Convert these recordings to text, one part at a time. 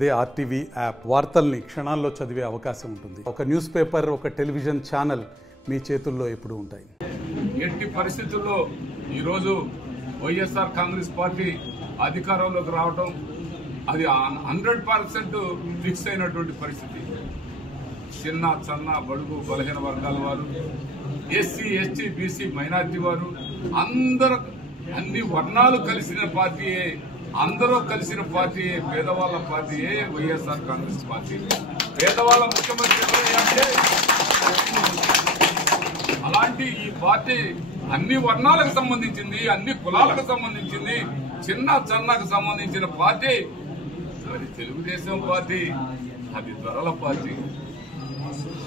అదే RTV app వార్తల్ని క్షణాల్లో చదివే అవకాశం ఉంటుంది. ఒక న్యూస్ పేపర్, ఒక టెలివిజన్ ఛానల్ మీ చేతుల్లో ఎప్పుడూ ఉంటాయి. ఎట్టి పరిస్థితుల్లో ఈరోజు వైఎస్ఆర్ కాంగ్రెస్ పార్టీ అధికారంలోకి రావడం అది 100% ఫిక్స్ అయినటువంటి పరిస్థితి. చిన్న సన్న బడుగు బలహీన వర్గాల వారు, ఎస్సీ ఎస్టీ బీసీ మైనార్టీ వారు అందరూ అన్ని వర్ణాలు కలిసిన పార్టీయే, అందరూ కలిసిన పార్టీయే, పేదవాళ్ల పార్టీయే వైఎస్ఆర్ కాంగ్రెస్ పార్టీ. పేదవాళ్ల ముఖ్యమంత్రి అంటే అలాంటి ఈ పార్టీ అన్ని వర్ణాలకు సంబంధించింది, అన్ని కులాలకు సంబంధించింది, చిన్న చన్నకు సంబంధించిన పార్టీ. అది తెలుగుదేశం పార్టీ, అది దొరల పార్టీ.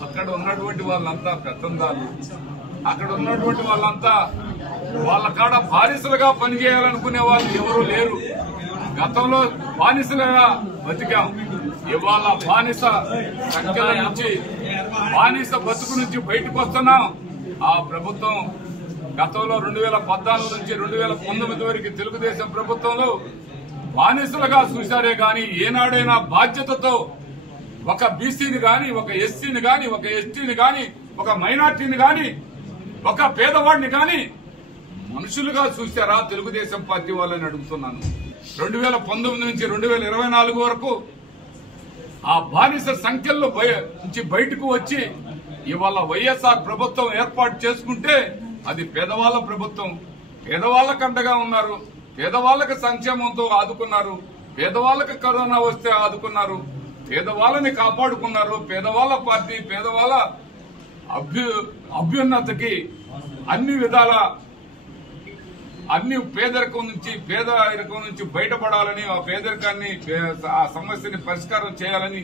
అక్కడ ఉన్నటువంటి వాళ్ళంతా పెత్తందారులు, అక్కడ ఉన్నటువంటి వాళ్ళంతా వాళ్ళ కాడ బానిసలుగా పనిచేయాలనుకునే వాళ్ళు ఎవరూ లేరు. గతంలో బానిసలుగా బతికాం, ఇవాళ బానిస సంఖ్యల నుంచి, బానిస బతుకు నుంచి బయటకు వస్తున్నాం. ఆ ప్రభుత్వం గతంలో 2014 నుంచి 2019 వరకు తెలుగుదేశం ప్రభుత్వంలో బానిసలుగా చూశారే గాని ఏనాడైనా బాధ్యతతో ఒక బీసీని గాని, ఒక ఎస్సీని గాని, ఒక ఎస్టీని గాని, ఒక మైనార్టీని గాని, ఒక పేదవాడిని గాని మనుషులుగా చూశారా తెలుగుదేశం పార్టీ వాళ్ళని అడుగుతున్నాను. 2019 నుంచి 2024 వరకు ఆ బానిస సంఖ్యల్లో నుంచి బయటకు వచ్చి ఇవాళ వైఎస్ఆర్ ప్రభుత్వం ఏర్పాటు చేసుకుంటే అది పేదవాళ్ల ప్రభుత్వం. పేదవాళ్లకు అండగా ఉన్నారు, పేదవాళ్లకు సంక్షేమంతో ఆదుకున్నారు, పేదవాళ్లకు కరోనా వస్తే ఆదుకున్నారు, పేదవాళ్ళని కాపాడుకున్నారు. పేదవాళ్ల పార్టీ, పేదవాళ్ల అభ్యున్నతికి అన్ని విధాల, అన్ని పేదరికం నుంచి బయటపడాలని, ఆ పేదరికాన్ని, ఆ సమస్యని పరిష్కారం చేయాలని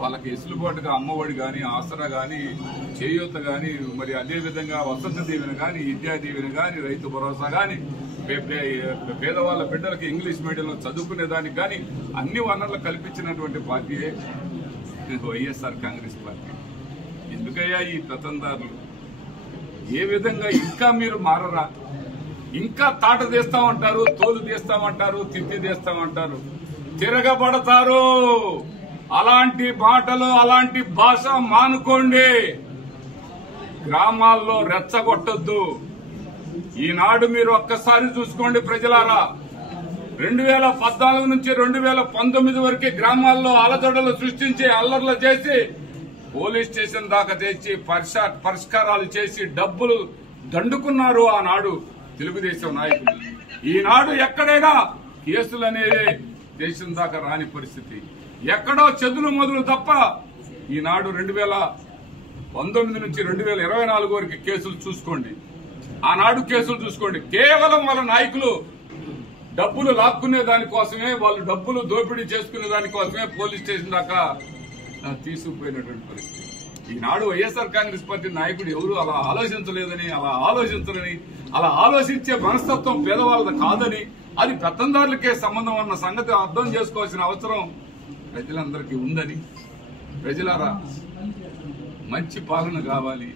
వాళ్ళకి ఎసులుబాటుగా అమ్మఒడి గాని, ఆసరా గాని, చేయూత గాని, మరి అదేవిధంగా వసతి దీవెన గాని, విద్యా దీవెన గాని, రైతు భరోసా గాని, పేదవాళ్ల బిడ్డలకి ఇంగ్లీష్ మీడియంలో చదువుకునే దానికి గాని అన్ని వనరులు కల్పించినటువంటి పార్టీయే వైఎస్ఆర్ కాంగ్రెస్ పార్టీ. ఎందుకయ్యా ఈ పెత్తందారులు? ఏ విధంగా ఇంకా మీరు మారరా? ఇంకా తాట తీస్తామంటారు, తోలు తీస్తామంటారు, తిత్తి తీస్తామంటారు, తిరగబడతారు. అలాంటి మాటలు, అలాంటి భాష మానుకోండి. గ్రామాల్లో రెచ్చగొట్టొద్దు. ఈనాడు మీరు ఒక్కసారి చూసుకోండి ప్రజలారా. 2014 నుంచి 2019 వరకు గ్రామాల్లో అలజడులు సృష్టించి, అల్లర్లు చేసి, పోలీస్ స్టేషన్ దాకా తెచ్చి పరిష్కారాలు చేసి డబ్బులు దండుకున్నారు ఆనాడు తెలుగుదేశం నాయకులు. ఈనాడు ఎక్కడైనా కేసులు అనేది దేశం దాకా రాని పరిస్థితి. ఎక్కడో చెదులు మొదలు తప్ప ఈనాడు 2019 నుంచి 2024 వరకు కేసులు చూసుకోండి. ఆనాడు కేసులు చూసుకోండి. కేవలం వాళ్ళ నాయకులు డబ్బులు లాక్కునే దానికోసమే, వాళ్ళు డబ్బులు దోపిడీ చేసుకునే దానికోసమే పోలీస్ స్టేషన్ దాకా తీసుకుపోయినటువంటి పరిస్థితి. ఈనాడు వైఎస్ఆర్ కాంగ్రెస్ పార్టీ నాయకుడు ఎవరు అలా ఆలోచించలేదని, అలా ఆలోచించరని, అలా ఆలోచించే మనస్తత్వం పేదవాళ్ళది కాదని, అది పెత్తందారులకే సంబంధం అన్న సంగతి అర్థం చేసుకోవాల్సిన అవసరం ప్రజలందరికీ ఉందని. ప్రజలారా, మంచి పాలన కావాలి.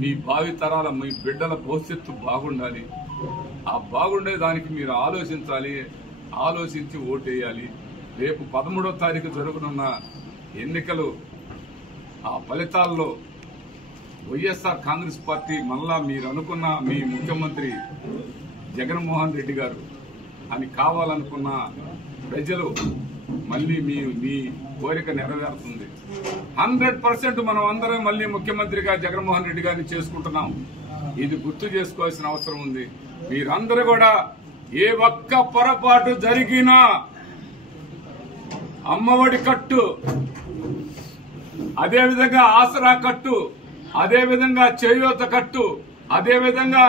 మీ భావితరాల, మీ బిడ్డల భవిష్యత్తు బాగుండాలి. ఆ బాగుండే దానికి మీరు ఆలోచించాలి, ఆలోచించి ఓటేయాలి. రేపు 13వ తారీఖు జరగనున్న ఎన్నికలు, ఆ ఫలితాల్లో వైఎస్ఆర్ కాంగ్రెస్ పార్టీ మళ్ళా మీరు అనుకున్న మీ ముఖ్యమంత్రి జగన్మోహన్ రెడ్డి గారు అని కావాలనుకున్న ప్రజలు మళ్ళీ మీ కోరిక నెరవేరుతుంది. 100% మనం అందరం మళ్ళీ ముఖ్యమంత్రిగా జగన్మోహన్ రెడ్డి గారిని చేసుకుంటున్నాం. ఇది గుర్తు చేసుకోవాల్సిన అవసరం ఉంది. మీరందరూ కూడా ఏ ఒక్క పొరపాటు జరిగినా అమ్మఒడి కట్టు, అదేవిధంగా ఆసరా కట్టు, అదేవిధంగా చేయూత కట్టు, అదేవిధంగా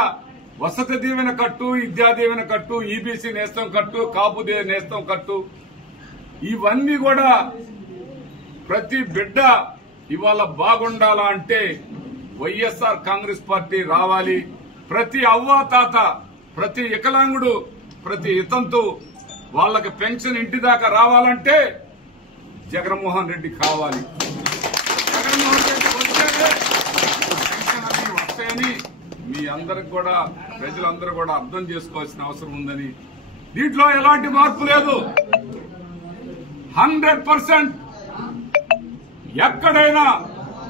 వసతి దీవెన కట్టు, విద్యా దీవెన కట్టు, ఈబీసీ నేస్తం కట్టు, కాపు నేస్తం కట్టు, ఇవన్నీ కూడా ప్రతి బిడ్డ ఇవాళ బాగుండాలా అంటే వైఎస్ఆర్ కాంగ్రెస్ పార్టీ రావాలి. ప్రతి అవ్వాతాత, ప్రతి వికలాంగుడు, ప్రతి ఇతంతు వాళ్ళకి పెన్షన్ ఇంటి దాకా రావాలంటే జగన్మోహన్ రెడ్డి కావాలి. జగన్మోహన్ రెడ్డి వస్తేనే పెన్షన్ అన్ని వస్తాయని మీ అందరికి కూడా, ప్రజలందరూ కూడా అర్థం చేసుకోవాల్సిన అవసరం ఉందని. దీంట్లో ఎలాంటి మార్పు లేదు. 100% ఎక్కడైనా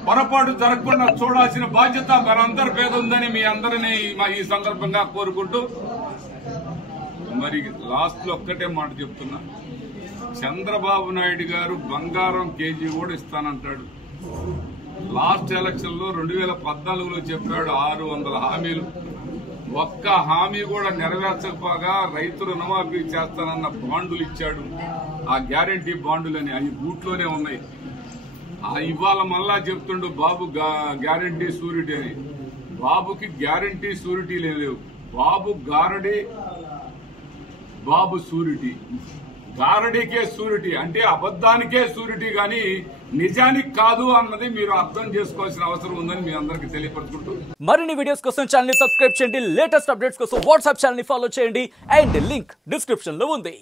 పొరపాటు జరగకుండా చూడాల్సిన బాధ్యత మనందరి మీద ఉందని మీ అందరినీ ఈ సందర్భంగా కోరుకుంటూ మరి లాస్ట్ లో ఒక్కటే మాట చెప్తున్నా. చంద్రబాబు నాయుడు గారు బంగారం కేజీ కూడా ఇస్తానంటాడు. లాస్ట్ ఎలక్షన్ లో 2014లో చెప్పాడు 600 హామీలు. ఒక్క హామీ కూడా నెరవేర్చకపోగా రైతు రుణమాఫీ చేస్తానన్న బాండులు ఇచ్చాడు. ఆ గ్యారంటీ బాండులని అవి బూట్లోనే ఉన్నాయి. ఇవాళ మళ్ళా చెప్తుండు బాబు గ్యారంటీ షూరిటీ అని. బాబుకి గ్యారంటీ షూరిటీ లేవు. బాబు గారడి, బాబు షూరిటీ. గారడీకే షూరిటీ అంటే అబద్దానికే షూరిటీ గాని నిజానికి కాదు అన్నది మీరు అర్థం చేసుకోవాల్సిన అవసరం ఉందని మీ అందరికి తెలియపరుచుకుంటూ మరిన్ని వీడియోస్ కోసం ఛానల్ ని సబ్స్క్రైబ్ చేయండి. లేటెస్ట్ అప్డేట్స్ కోసం వాట్సాప్ ఛానల్ ని ఫాలో చేయండి. అండ్ లింక్ డిస్క్రిప్షన్ లో ఉంది.